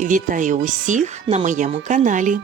Вітаю усіх на моєму каналі.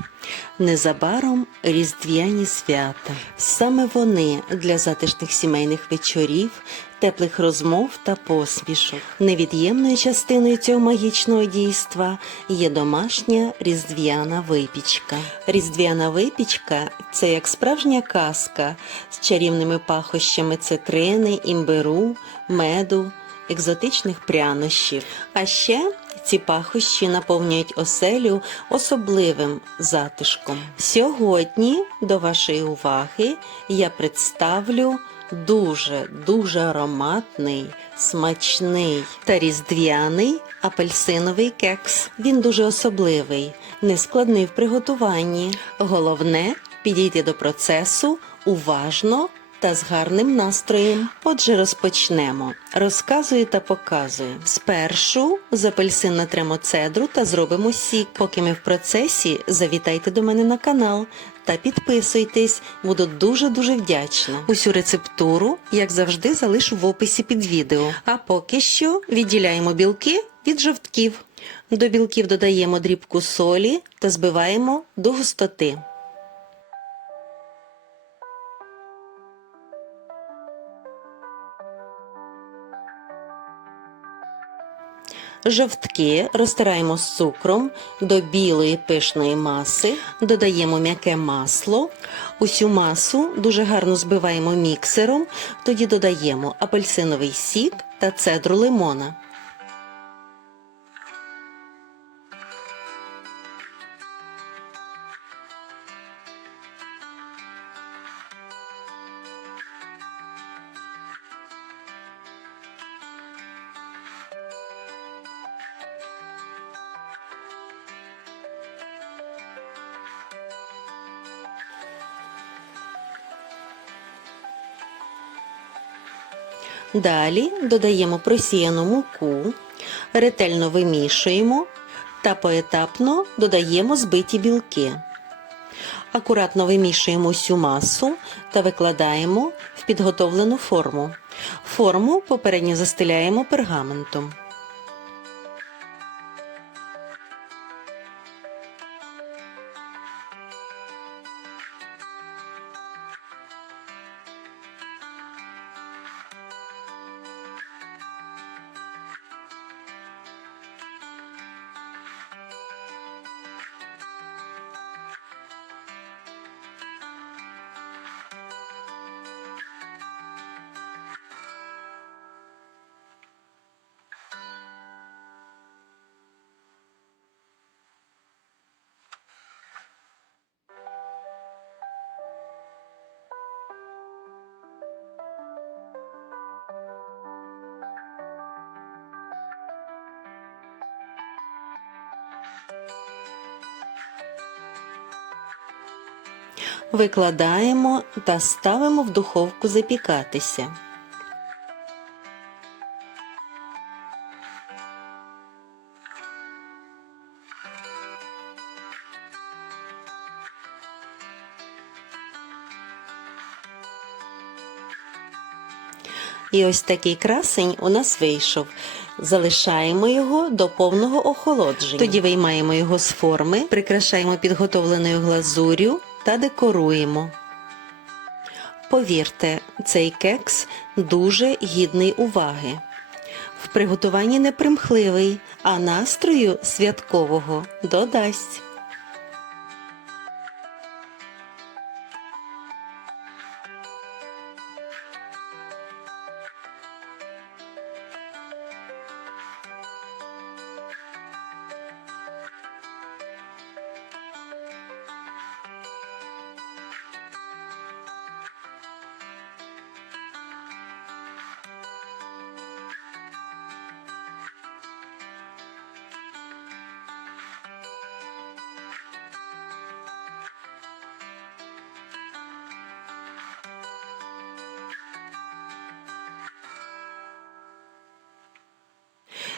Незабаром різдвяні свята. Саме вони для затишних сімейних вечорів, теплих розмов та посмішок. Невід'ємною частиною цього магічного дійства є домашня різдвяна випічка. Різдвяна випічка це як справжня казка з чарівними пахощами цитрини, імбиру, меду, екзотичних прянощів. А ще ці пахощі наповнюють оселю особливим затишком. Сьогодні до вашої уваги я представлю дуже дуже ароматний, смачний та різдвяний апельсиновий кекс. Він дуже особливий, нескладний в приготуванні. Головне підійти до процесу уважно та з гарним настроєм. Отже, розпочнемо. Розказую та показую. Спершу з апельсин натремо цедру та зробимо сік. Поки ми в процесі, завітайте до мене на канал та підписуйтесь. Буду дуже-дуже вдячна. Усю рецептуру, як завжди, залишу в описі під відео. А поки що відділяємо білки від жовтків. До білків додаємо дрібку солі та збиваємо до густоти. Жовтки розтираємо з цукром до білої пишної маси, додаємо м'яке масло. Усю масу дуже гарно збиваємо міксером, тоді додаємо апельсиновий сік та цедру лимона. Далі додаємо просіяну муку, ретельно вимішуємо та поетапно додаємо збиті білки. Акуратно вимішуємо всю масу та викладаємо в підготовлену форму. Форму попередньо застеляємо пергаментом. Викладаємо та ставимо в духовку запікатися. І ось такий красень у нас вийшов. Залишаємо його до повного охолодження. Тоді виймаємо його з форми, прикрашаємо підготовленою глазур'ю та декоруємо. Повірте, цей кекс дуже гідний уваги. В приготуванні не примхливий, а настрою святкового додасть.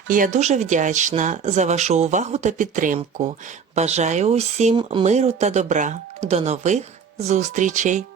Я дуже вдячна за вашу увагу та підтримку. Бажаю усім миру та добра. До нових зустрічей!